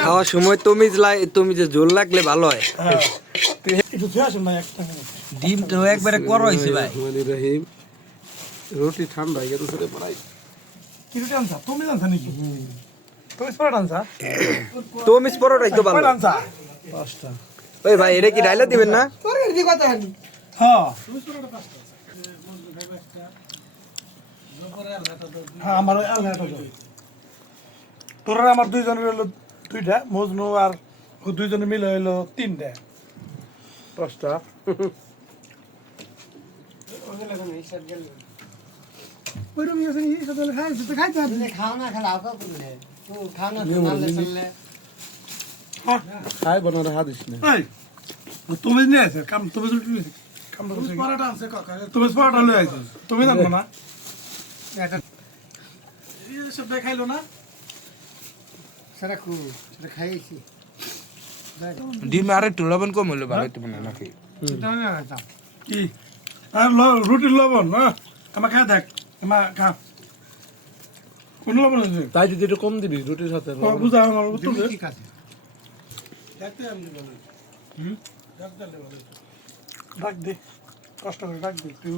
খাওয়ার সময় তুমি যে জোর লাগলে ভালো হয়। ডিম তো একবারে করা হয়েছে ভাই। রহিম রুটি ঠান্ডা হয়ে গেছে পড়াই কি রুটি আনছা তুমি আনছা নাকি তুমি পরোটা আনছা তুমি পরোটাই তো ভালো আনছা পাঁচটা ওই ভাই এটা কি ডাইলা দিবেন না? হ্যাঁ হ্যাঁ আমার তোরা আমার দুইজনের হলো দুইটা মজনু আর দুইজনে মিলে হইলো তিনটা পাঁচটা খাই বনার হাত দিস না তুমি নিয়ে আসে কাম তুমি তুমি পরোটা লয়ে আসে তুমি জানবো না সব দেখাইলো না ডিম আর একটু লবণ কম হইলো ভালো হইতো মনে নাকি? কি আর রুটির লবণ না আমার খা দেখ আমার খা কোন লবণ আছে তাই যদি একটু কম দিবি রুটির সাথে বুঝা আমার উত্তর ডাক দে কষ্ট করে ডাক দে তুই